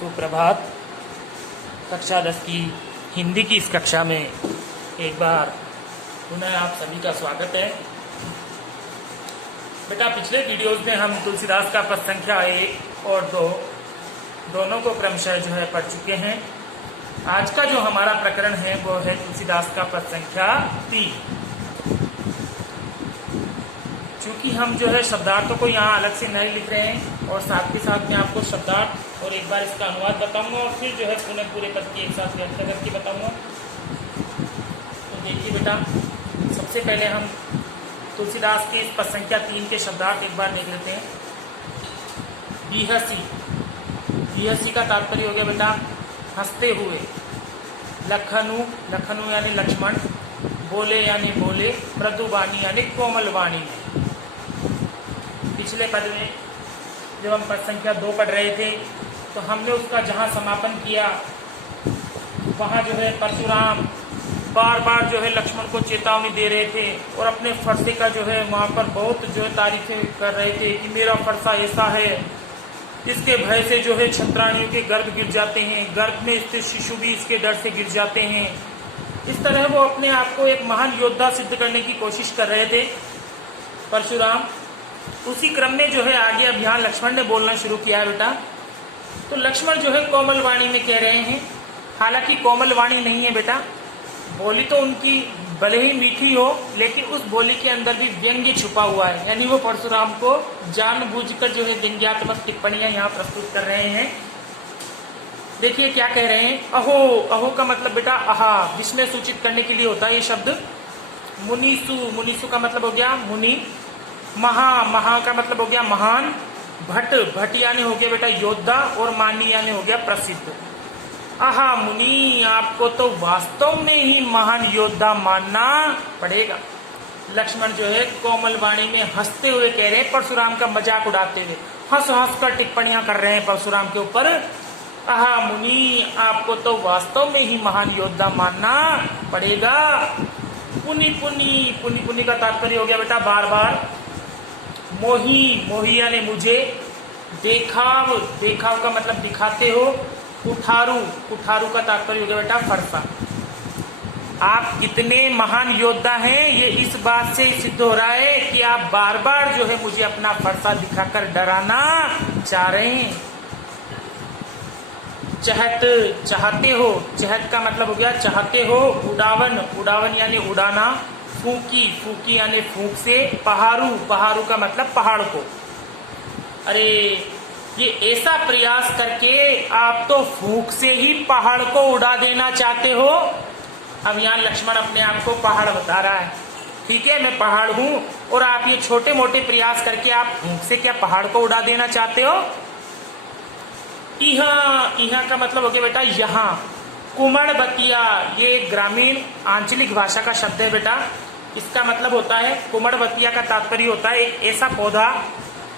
सुप्रभात। कक्षा 10 की हिंदी की इस कक्षा में एक बार पुनः आप सभी का स्वागत है। बेटा, पिछले वीडियोस में हम तुलसीदास का पद संख्या 1 और 2 दोनों को क्रमशः पढ़ चुके हैं। आज का जो हमारा प्रकरण है वो है तुलसीदास का पद संख्या 3। चूंकि हम शब्दार्थों को यहाँ अलग से नहीं लिख रहे हैं और साथ के साथ में आपको शब्दार्थ और एक बार इसका अनुवाद बताऊंगा और फिर पुनः पूरे पद की एक साथ व्याख्या करके बताऊंगा। तो देखिए बेटा, सबसे पहले हम तुलसीदास के इस पद संख्या 3 के शब्दार्थ एक बार देख लेते हैं। बिहसी, बिहसी का तात्पर्य हो गया बेटा हंसते हुए। लखनु, लखनु यानी लक्ष्मण। बोले यानी बोले। मृदुवाणी यानी कोमल वाणी में। पिछले पद में जब हम पद संख्या 2 पढ़ रहे थे तो हमने उसका जहां समापन किया वहां परशुराम बार बार लक्ष्मण को चेतावनी दे रहे थे और अपने फरसे का वहां पर बहुत तारीफें कर रहे थे कि मेरा फरसा ऐसा है, इसके भय से छत्राणियों के गर्भ गिर जाते हैं, गर्भ में स्थित शिशु भी इसके डर से गिर जाते हैं। इस तरह वो अपने आप को एक महान योद्धा सिद्ध करने की कोशिश कर रहे थे परशुराम। उसी क्रम में आगे अब यहाँ लक्ष्मण ने बोलना शुरू किया है बेटा। तो लक्ष्मण कोमल वाणी में कह रहे हैं। हालांकि कोमल वाणी नहीं है बेटा, बोली तो उनकी भले ही मीठी हो लेकिन उस बोली के अंदर भी व्यंग्य छुपा हुआ है। यानी वो परशुराम को जानबूझकर व्यंग्यात्मक टिप्पणियां यहाँ प्रस्तुत कर रहे हैं। देखिए क्या कह रहे हैं। अहो, अहो का मतलब बेटा आहा, विस्मय सूचित करने के लिए होता है ये शब्द। मुनीसु, मुनीसु का मतलब हो गया मुनि। महा, महा का मतलब हो गया महान। भट, भट यानी हो गया बेटा योद्धा। और मानी यानी हो गया प्रसिद्ध। आहा मुनि, आपको तो वास्तव में ही महान योद्धा मानना पड़ेगा। लक्ष्मण कोमल वाणी में हंसते हुए कह रहे हैं, परशुराम का मजाक उड़ाते हुए हंस हंस कर टिप्पणियां कर रहे हैं परशुराम के ऊपर। आहा मुनि, आपको तो वास्तव में ही महान योद्धा मानना पड़ेगा। पुनि पुनि, पुनि पुनि का तात्पर्य हो गया बेटा बार बार। मोही, मोही यानी मुझे। देखाव, देखाव का मतलब दिखाते हो। कुठारू, कुठारू का तात्पर्य हो गया बेटा फरसा। आप कितने महान योद्धा हैं ये इस बात से सिद्ध हो रहा है कि आप बार बार मुझे अपना फरसा दिखाकर डराना चाह रहे हैं। चहत, चाहते हो। चहत का मतलब हो गया चाहते हो। उड़ावन, उड़ावन यानी उड़ाना। फूकी, फूकी यानी फूंक से। पहाड़ू, पहाड़ू का मतलब पहाड़ को। अरे ये ऐसा प्रयास करके आप तो फूंक से ही पहाड़ को उड़ा देना चाहते हो। अब यहाँ लक्ष्मण अपने आप को पहाड़ बता रहा है। ठीक है, मैं पहाड़ हूं और आप ये छोटे मोटे प्रयास करके आप फूंक से क्या पहाड़ को उड़ा देना चाहते हो। इहा, इहा का मतलब हो गया बेटा यहाँ। कुमड़ बतिया, ये ग्रामीण आंचलिक भाषा का शब्द है बेटा। इसका मतलब होता है कुमड़ बतिया का तात्पर्य होता है एक ऐसा पौधा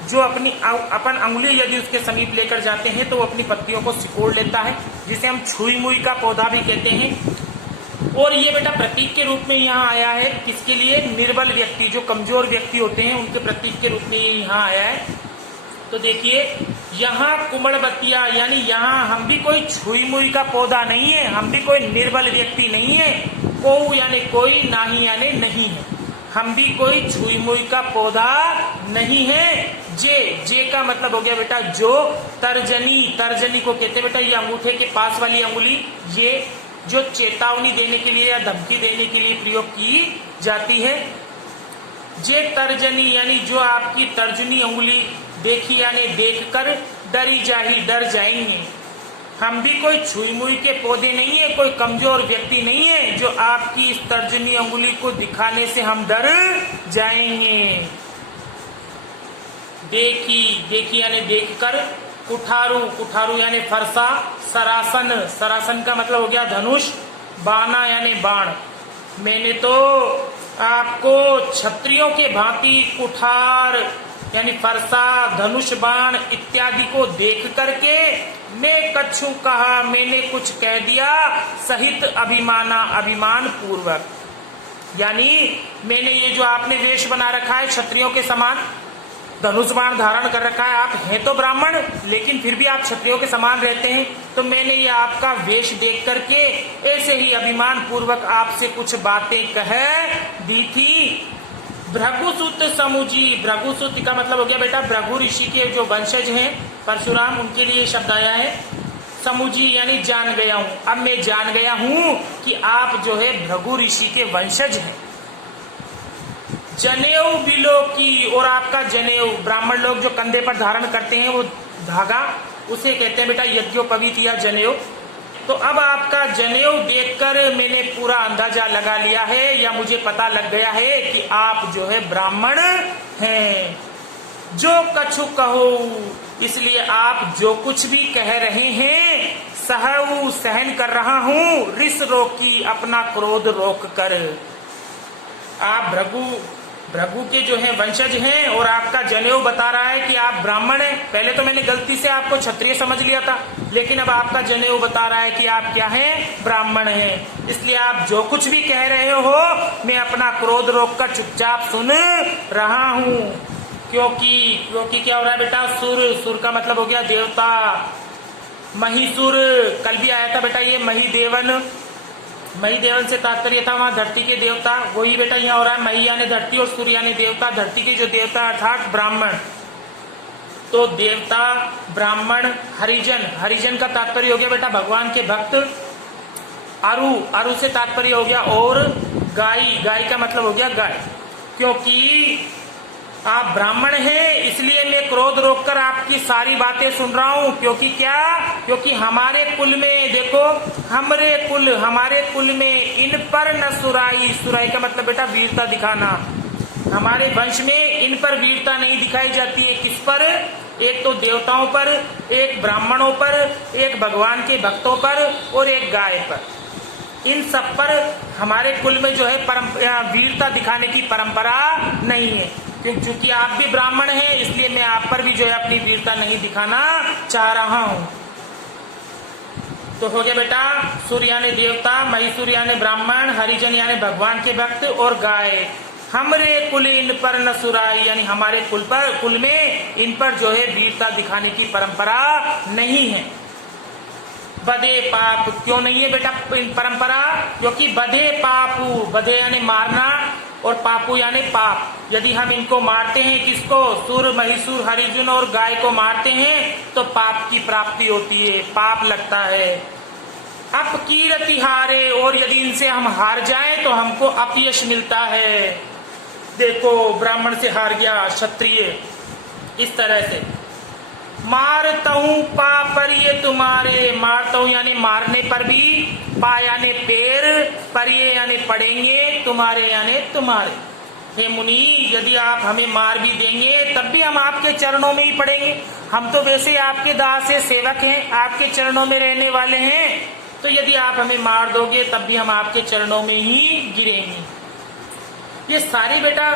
जो अपन अंगुली यदि उसके समीप लेकर जाते हैं तो वो अपनी पत्तियों को सिकोड़ लेता है, जिसे हम छुई मुई का पौधा भी कहते हैं। और ये बेटा प्रतीक के रूप में यहाँ आया है किसके लिए? निर्बल व्यक्ति, जो कमजोर व्यक्ति होते हैं उनके प्रतीक के रूप में यहाँ आया है। तो देखिए यहाँ कुमड़ बतिया यानी यहाँ हम भी कोई छुई मुई का पौधा नहीं है, हम भी कोई निर्बल व्यक्ति नहीं है। को यानी कोई, नाही यानी नहीं है, हम भी कोई छुई मुई का पौधा नहीं है। जे, जे का मतलब हो गया बेटा जो। तर्जनी, तर्जनी को कहते हैं बेटा ये अंगूठे के पास वाली अंगुली, ये जो चेतावनी देने के लिए या धमकी देने के लिए प्रयोग की जाती है। जे तर्जनी यानी जो आपकी तर्जनी अंगुली देखी यानी देखकर डरी जाही, डर जाएंगे। हम भी कोई छुई मुई के पौधे नहीं है, कोई कमजोर व्यक्ति नहीं है जो आपकी इस तर्जनी अंगुली को दिखाने से हम डर जाएंगे। देखी, देखी यानी देखकर। कुठारू, कुठारू यानी फरसा। सरासन, सरासन का मतलब हो गया धनुष। बाना यानी बाण। मैंने तो आपको क्षत्रियों के भांति कुठार यानी फरसा, धनुष, बाण इत्यादि को देख करके मैं कछु कहा, मैंने कुछ कह दिया सहित अभिमाना, अभिमान पूर्वक। यानी मैंने ये जो आपने वेश बना रखा है क्षत्रियों के समान, धनुष बाण धारण कर रखा है, आप हैं तो ब्राह्मण लेकिन फिर भी आप क्षत्रियों के समान रहते हैं, तो मैंने ये आपका वेश देख करके ऐसे ही अभिमान पूर्वक आपसे कुछ बातें कह दी थी। भृगुसुत समुजी, भृगुसुत का मतलब हो गया बेटा भृगु ऋषि के जो वंशज हैं परशुराम, उनके लिए शब्द आया है। समुजी यानी जान गया हूं, अब मैं जान गया हूं कि आप जो है भृगु ऋषि के वंशज हैं। जनेऊ बिलो की, और आपका जनेऊ, ब्राह्मण लोग जो कंधे पर धारण करते हैं वो धागा, उसे कहते हैं बेटा यज्ञोपवीत या जनेऊ। तो अब आपका जनेऊ देखकर मैंने पूरा अंदाजा लगा लिया है या मुझे पता लग गया है कि आप जो है ब्राह्मण हैं। जो कछु कहो, इसलिए आप जो कुछ भी कह रहे हैं सहऊ, सहन कर रहा हूं, रिस रोकी, अपना क्रोध रोक कर। आप भृगु के जो है वंशज हैं और आपका जनेऊ बता रहा है कि आप ब्राह्मण हैं। पहले तो मैंने गलती से आपको क्षत्रिय समझ लिया था, लेकिन अब आपका जनेऊ बता रहा है कि आप क्या हैं, ब्राह्मण हैं। इसलिए आप जो कुछ भी कह रहे हो मैं अपना क्रोध रोककर चुपचाप सुन रहा हूं। क्योंकि क्या हो रहा है बेटा, सुर का मतलब हो गया देवता। महिसुर कल भी आया था बेटा, ये महीदेवन से तात्पर्य था वहां धरती के देवता, वही बेटा यहाँ हो रहा है। मही यानी धरती और सूर्य यानी देवता, धरती के जो देवता अर्थात ब्राह्मण। तो देवता, ब्राह्मण, हरिजन का तात्पर्य हो गया बेटा भगवान के भक्त। अरु से तात्पर्य हो गया और गाय का मतलब हो गया गाय। क्योंकि आप ब्राह्मण हैं इसलिए मैं क्रोध रोककर आपकी सारी बातें सुन रहा हूं। क्योंकि हमारे कुल में देखो, हमारे कुल में इन पर न सुराई का मतलब बेटा वीरता दिखाना। हमारे वंश में इन पर वीरता नहीं दिखाई जाती है। किस पर? एक तो देवताओं पर, एक ब्राह्मणों पर, एक भगवान के भक्तों पर और एक गाय पर। इन सब पर हमारे कुल में जो है वीरता दिखाने की परंपरा नहीं है। क्योंकि आप भी ब्राह्मण हैं इसलिए मैं आप पर भी जो है अपनी वीरता नहीं दिखाना चाह रहा हूं। तो हो गया बेटा सूर्य यानी देवता, महिसूर यानी ब्राह्मण, हरिजन यानी भगवान के भक्त और गाय। हमरे कुल इन पर न सुराई यानी हमारे कुल में इन पर जो है वीरता दिखाने की परंपरा नहीं है। बधे पाप, क्यों नहीं है बेटा परंपरा? क्योंकि बधे पापू, बधे यानी मारना और पापू यानी पाप। यदि हम इनको मारते हैं, किसको? सुर, महिसूर, हरिजन और गाय को मारते हैं तो पाप की प्राप्ति होती है, पाप लगता है। अपकीरति हारे, और यदि इनसे हम हार जाएं तो हमको अपयश मिलता है। देखो ब्राह्मण से हार गया क्षत्रिय, इस तरह से। मारता हूं पा पर ये तुम्हारे, मारता हूं यानी मारने पर भी, पा यानी पैर, पर ये यानी पड़ेंगे, तुम्हारे यानी तुम्हारे। हे मुनि, यदि आप हमें मार भी देंगे तब भी हम आपके चरणों में ही पड़ेंगे। हम तो वैसे आपके दास से सेवक हैं, आपके चरणों में रहने वाले हैं, तो यदि आप हमें मार दोगे तब भी हम आपके चरणों में ही गिरेंगे। ये सारी बेटा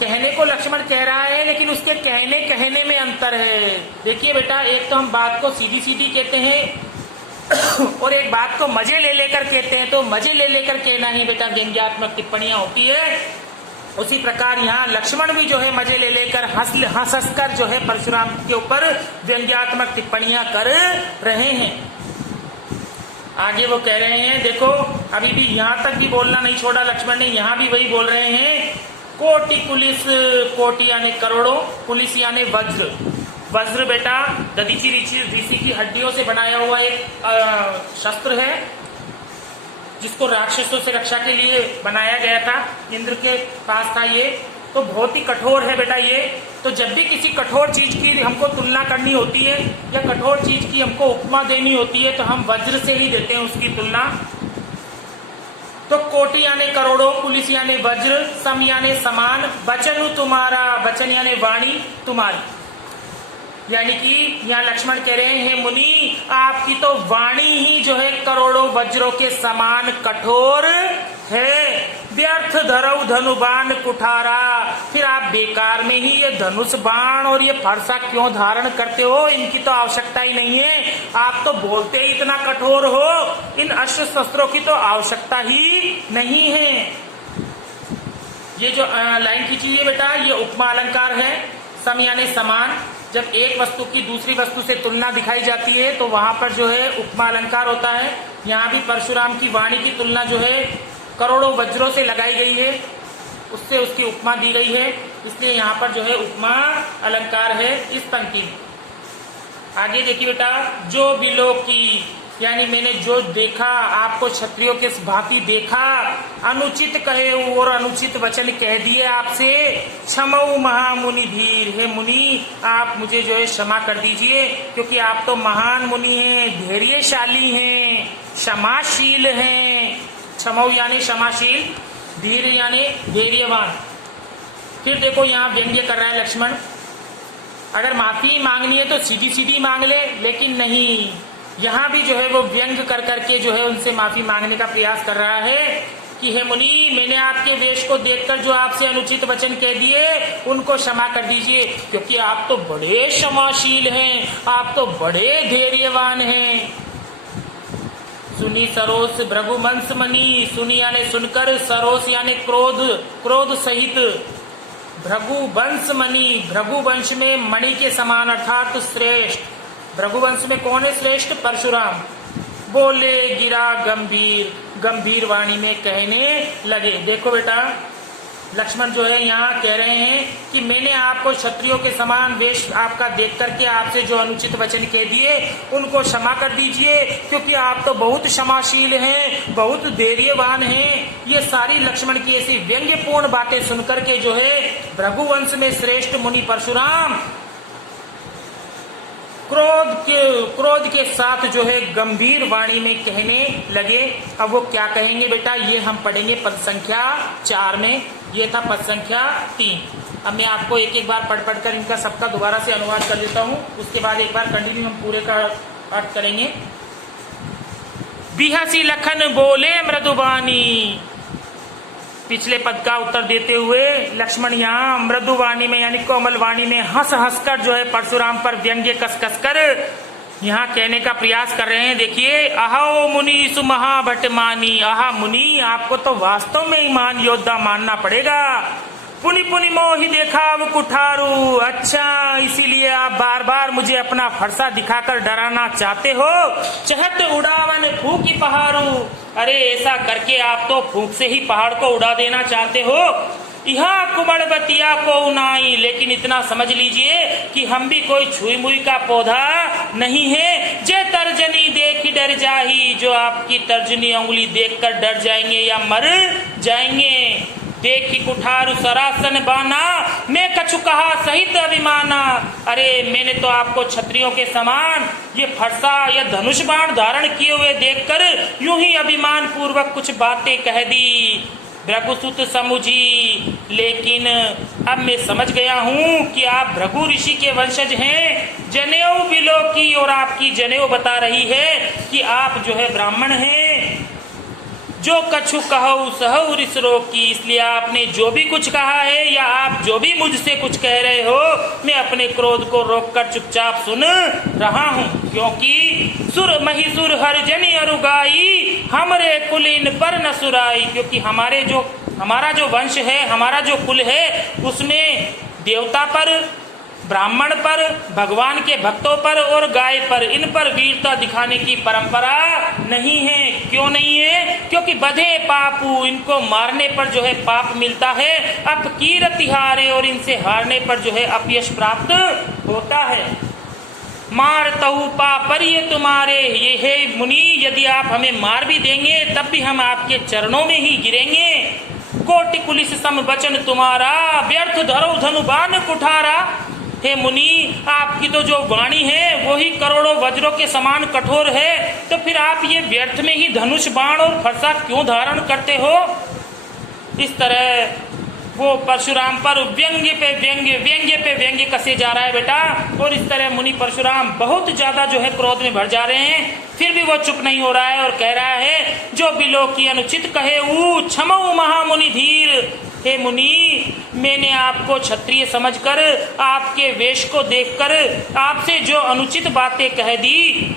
कहने को लक्ष्मण कह रहा है, लेकिन उसके कहने में अंतर है। देखिए बेटा, एक तो हम बात को सीधी सीधी कहते हैं और एक बात को मजे ले लेकर कहते हैं। तो मजे ले लेकर कहना ही बेटा व्यंग्यात्मक टिप्पणियां होती है। उसी प्रकार यहाँ लक्ष्मण भी जो है मजे ले लेकर हंस कर जो है परशुराम के ऊपर व्यंग्यात्मक टिप्पणियां कर रहे हैं। आगे वो कह रहे हैं, देखो अभी भी यहाँ तक भी बोलना नहीं छोड़ा लक्ष्मण ने, यहाँ भी वही बोल रहे हैं। कोटि पुलिस, कोटि यानी करोड़ों, पुलिस यानी वज्र। वज्र बेटा दधीचि ऋषि की हड्डियों से बनाया हुआ एक शस्त्र है, जिसको राक्षसों से रक्षा के लिए बनाया गया था। इंद्र के पास था ये, तो बहुत ही कठोर है बेटा ये। तो जब भी किसी कठोर चीज की हमको तुलना करनी होती है या कठोर चीज की हमको उपमा देनी होती है तो हम वज्र से ही देते हैं उसकी तुलना। तो कोटि यानी करोड़ों, पुलिस यानी वज्र, सम यानी समान, वचन तुम्हारा, वचन यानी वाणी तुम्हारी। यानी कि यहाँ लक्ष्मण कह रहे हैं, मुनि आपकी तो वाणी ही जो है करोड़ों वज्रों के समान कठोर है। व्यर्थ धरऊ धनुबाण कुठारा, फिर आप बेकार में ही ये धनुष बाण और ये फरसा क्यों धारण करते हो? इनकी तो आवश्यकता ही नहीं है। आप तो बोलते ही इतना कठोर हो, इन अस्त्र शस्त्रों की तो आवश्यकता ही नहीं है। ये जो लाइन खींची है बेटा, ये उपमा अलंकार है। सम यानी समान, जब एक वस्तु की दूसरी वस्तु से तुलना दिखाई जाती है तो वहां पर जो है उपमा अलंकार होता है। यहाँ भी परशुराम की वाणी की तुलना जो है करोड़ों वज्रों से लगाई गई है, उससे उसकी उपमा दी गई है, इसलिए यहाँ पर जो है उपमा अलंकार है इस पंक्ति में। आगे देखिए बेटा, जो बिलो की यानी मैंने जो देखा, आपको क्षत्रियों के भांति देखा, अनुचित कहे और अनुचित वचन कह दिए आपसे, क्षमऊ महामुनि धीर, हे मुनि आप मुझे जो है क्षमा कर दीजिए, क्योंकि आप तो महान मुनि हैं, धैर्यशाली हैं, क्षमाशील हैं। क्षमऊ यानी क्षमाशील, धीर यानी धैर्यवान। फिर देखो यहाँ व्यंग्य कर रहा है लक्ष्मण, अगर माफी मांगनी है तो सीधी सीधी मांग ले, लेकिन नहीं, यहाँ भी जो है वो व्यंग कर करके जो है उनसे माफी मांगने का प्रयास कर रहा है कि हे मुनि, मैंने आपके वेश को देखकर जो आपसे अनुचित वचन कह दिए उनको क्षमा कर दीजिए, क्योंकि आप तो बड़े क्षमाशील हैं, आप तो बड़े धैर्यवान हैं। सुनी सरोस भृगुवंश मणि, सुनी यानी सुनकर, सरोस यानी क्रोध, क्रोध सहित, भृगुवंश मणि, भृगुवंश में मणि के समान अर्थात श्रेष्ठ। भृगुवंश में कौन है श्रेष्ठ? परशुराम। बोले गिरा गंभीर, गंभीर वाणी में कहने लगे। देखो बेटा, लक्ष्मण जो है यहाँ कह रहे हैं कि मैंने आपको क्षत्रियों के समान वेश आपका देख करके आपसे जो अनुचित वचन कह दिए उनको क्षमा कर दीजिए, क्योंकि आप तो बहुत क्षमाशील हैं, बहुत धैर्यवान हैं। ये सारी लक्ष्मण की ऐसी व्यंग्यपूर्ण बातें सुनकर के जो है भृगुवंश में श्रेष्ठ मुनि परशुराम क्रोध के साथ जो है गंभीर वाणी में कहने लगे। अब वो क्या कहेंगे बेटा, ये हम पढ़ेंगे पद संख्या 4 में। ये था पद संख्या 3। अब मैं आपको एक एक बार पढ़ कर इनका सबका दोबारा से अनुवाद कर देता हूँ, उसके बाद एक बार कंटिन्यू हम पूरे का अर्थ करेंगे। बिहसी लखन बोले मृदुबानी, पिछले पद का उत्तर देते हुए लक्ष्मण यहाँ मृदुवाणी में यानी कोमल वाणी में हंस हंसकर जो है परशुराम पर व्यंग्य कस कर यहाँ कहने का प्रयास कर रहे हैं। देखिए, अहो मुनि सुमहाभटमानी, आहा मुनि आपको तो वास्तव में ईमान योद्धा मानना पड़ेगा। पुनि पुनि मोहि देखा अब कुठारू, अच्छा इसीलिए आप बार बार मुझे अपना फरसा दिखाकर डराना चाहते हो। चहत उड़ावन फूकी पहाड़ू, अरे ऐसा करके आप तो फूंक से ही पहाड़ को उड़ा देना चाहते हो। यहाँ कुमड़बतिया को उनाई, लेकिन इतना समझ लीजिए कि हम भी कोई छुई मुई का पौधा नहीं है। जे तर्जनी देखी डर जाही, जो आपकी तर्जनी उंगली देखकर डर जाएंगे या मर जाएंगे। देखी कुठार सरासन बाना, मैं कछु कहा सहित अभिमाना, अरे मैंने तो आपको क्षत्रियों के समान ये फरसा या धनुष बाण धारण किए हुए देखकर यूं ही अभिमान पूर्वक कुछ बातें कह दी। भृगुसुत समुझी, लेकिन अब मैं समझ गया हूँ कि आप भृगु ऋषि के वंशज हैं। जनेऊ बिलो की, और आपकी जनेऊ बता रही है कि आप जो है ब्राह्मण हैं। जो कछु कहो सहु ऋषरो की, इसलिए आपने जो भी कुछ कहा है या आप जो भी मुझसे कुछ कह रहे हो, मैं अपने क्रोध को रोककर चुपचाप सुन रहा हूँ, क्योंकि सुर महिसुर हर जनी अरुगाई, हमरे कुलीन पर न सुराई, क्योंकि हमारा जो वंश है, हमारा जो कुल है, उसमें देवता पर, ब्राह्मण पर, भगवान के भक्तों पर और गाय पर, इन पर वीरता दिखाने की परंपरा नहीं है। क्यों नहीं है? क्योंकि बधे पापू, इनको मारने पर जो है पाप मिलता है। अपकीरति हारे, और इनसे हारने पर जो है अपयश प्राप्त होता है। मार तहु पापर ये तुम्हारे, ये है मुनि, यदि आप हमें मार भी देंगे तब भी हम आपके चरणों में ही गिरेंगे। कोटि पुलिस सम वचन तुम्हारा, व्यर्थ धरो धनुबान कुठारा, हे मुनि आपकी तो जो वाणी है वो ही करोड़ों वज्रों के समान कठोर है, तो फिर आप ये व्यर्थ में ही धनुष बाण और फरसा क्यों धारण करते हो। इस तरह वो परशुराम पर व्यंग्य पे व्यंग्य कसे जा रहा है बेटा। और इस तरह मुनि परशुराम बहुत ज्यादा जो है क्रोध में भर जा रहे हैं, फिर भी वो चुप नहीं हो रहा है और कह रहा है, जो बिलो की अनुचित कहे ऊ क्षमऊ महामुनि धीर, हे मुनि मैंने आपको क्षत्रिय समझकर, आपके वेश को देखकर आपसे जो अनुचित बातें कह दी,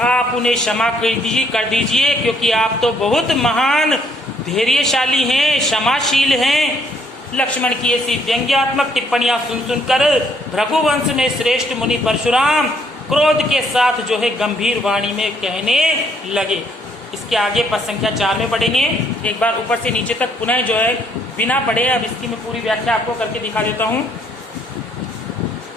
आप उन्हें क्षमा कर दीजिए, क्योंकि आप तो बहुत महान धैर्यशाली हैं, क्षमाशील हैं। लक्ष्मण की ऐसी व्यंग्यात्मक टिप्पणियां सुन सुनकर भृगुवंश में श्रेष्ठ मुनि परशुराम क्रोध के साथ जो है गंभीर वाणी में कहने लगे। इसके आगे पद संख्या 4 में पढ़ेंगे। एक बार ऊपर से नीचे तक पुनः जो है बिना पढ़े अब इसकी मैं पूरी व्याख्या आपको करके दिखा देता हूँ।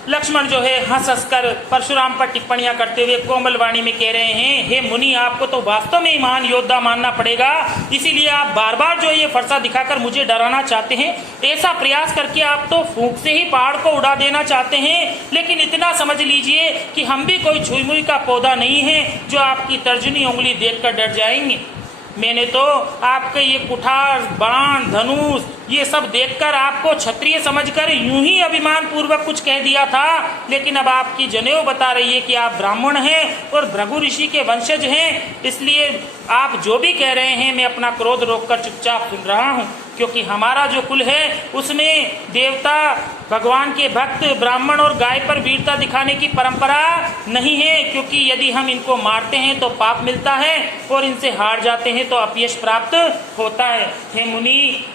लक्ष्मण जो है हंस हंसकर परशुराम पर टिप्पणियां करते हुए कोमल वाणी में कह रहे हैं, हे मुनि, आपको तो वास्तव में महान योद्धा मानना पड़ेगा, इसीलिए आप बार बार जो ये फरसा दिखाकर मुझे डराना चाहते हैं। ऐसा प्रयास करके आप तो फूंक से ही पहाड़ को उड़ा देना चाहते हैं, लेकिन इतना समझ लीजिए कि हम भी कोई छुई मुई का पौधा नहीं है जो आपकी तर्जनी उंगली देखकर डर जाएंगे। मैंने तो आपके ये कुठार, बाण, धनुष ये सब देखकर आपको क्षत्रिय समझकर यूं ही अभिमान पूर्वक कुछ कह दिया था, लेकिन अब आपकी जनेऊ बता रही है कि आप ब्राह्मण हैं और भृगु ऋषि के वंशज हैं। इसलिए आप जो भी कह रहे हैं मैं अपना क्रोध रोककर चुपचाप सुन रहा हूँ, क्योंकि हमारा जो कुल है उसमें देवता, भगवान के भक्त, ब्राह्मण और गाय पर वीरता दिखाने की परंपरा नहीं है, क्योंकि यदि हम इनको मारते हैं तो पाप मिलता है और इनसे हार जाते हैं तो अपयश प्राप्त होता है। हे मुनि,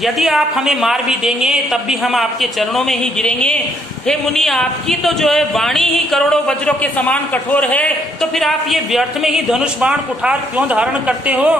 यदि आप हमें मार भी देंगे तब भी हम आपके चरणों में ही गिरेंगे। हे मुनि, आपकी तो जो है वाणी ही करोड़ों वज्रों के समान कठोर है, तो फिर आप ये व्यर्थ में ही धनुष, बाण, कुठार क्यों धारण करते हो?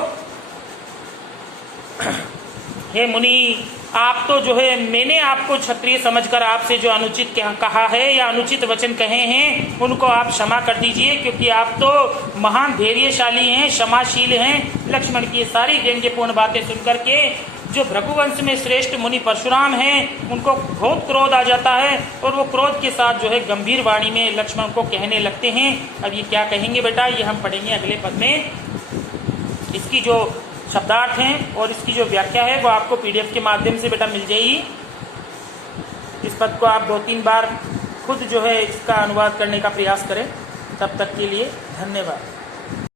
हे मुनि, आप तो जो है मैंने आपको क्षत्रिय समझकर आपसे जो अनुचित कहा है या अनुचित वचन कहे हैं उनको आप क्षमा कर दीजिए, क्योंकि आप तो महान धैर्यशाली हैं, क्षमाशील हैं। लक्ष्मण की सारी व्यंग्यपूर्ण बातें सुनकर के जो भृगुवंश में श्रेष्ठ मुनि परशुराम हैं उनको बहुत क्रोध आ जाता है और वो क्रोध के साथ जो है गंभीर वाणी में लक्ष्मण को कहने लगते हैं। अब ये क्या कहेंगे बेटा, ये हम पढ़ेंगे अगले पद में। इसकी जो शब्दार्थ हैं और इसकी जो व्याख्या है वो आपको PDF के माध्यम से बेटा मिल जाएगी। इस पद को आप 2-3 बार खुद जो है इसका अनुवाद करने का प्रयास करें। तब तक के लिए धन्यवाद।